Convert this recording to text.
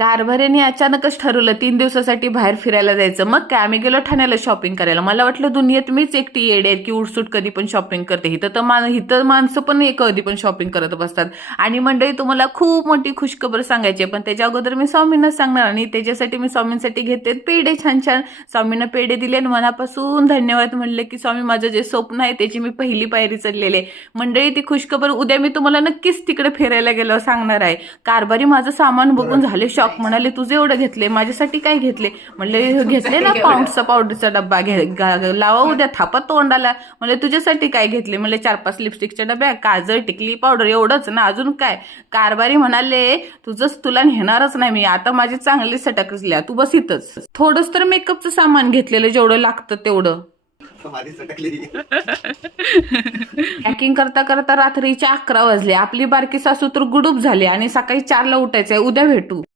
कारभाऱ्याने अचानकच ठरवलं 3 दिवसासाठी बाहेर फिरायला जायचं. मग काय आम्ही गेलो ठाण्याला शॉपिंग करायला. मला वाटलं दुनियेत मीच एकटी येडे आहे की उठसूट कधी पण शॉपिंग करते. इथं माणसं पण कधी पण शॉपिंग करत बसतात. आणि मंडळी तुम्हाला खूप मोठी खुशखबर सांगायची आहे, पण त्याच्या अगोदर मी स्वामींना सांगणार आणि त्याच्यासाठी मी स्वामींसाठी घेते पेढे छान छान. स्वामींना पेढे दिले आणि मनापासून धन्यवाद म्हणले की स्वामी माझं जे स्वप्न आहे त्याची मी पहिली पायरी चढलेले. मंडळी ती खुशखबर उद्या मी तुम्हाला नक्कीच तिकडे फिरायला गेलो सांगणार आहे. कारभारी माझं सामान बघून झाले शॉक. म्हणाले तुझे एवढं घेतले, माझ्यासाठी काय घेतले? म्हणले घेतले ना पावडरचा डब्बा लावा उद्या थापा तोंडाला. म्हणले तुझ्यासाठी काय घेतले? म्हणले 4-5 लिपस्टिकच्या डब्या, काजळ, टिकली, पावडर एवढंच ना, अजून काय? कारभारी म्हणाले तुला नेणारच नाही मी, आता माझी चांगली सटकल्या, तू बस इथंच. थोडंच तर मेकअपचं सामान घेतलेलं जेवढं लागतं तेवढं. पॅकिंग करता करता रात्रीचे 11 वाजले. आपली बारकी सासू तर गुडूप झाली आणि सकाळी 4ला उठायचंय. उद्या भेटू.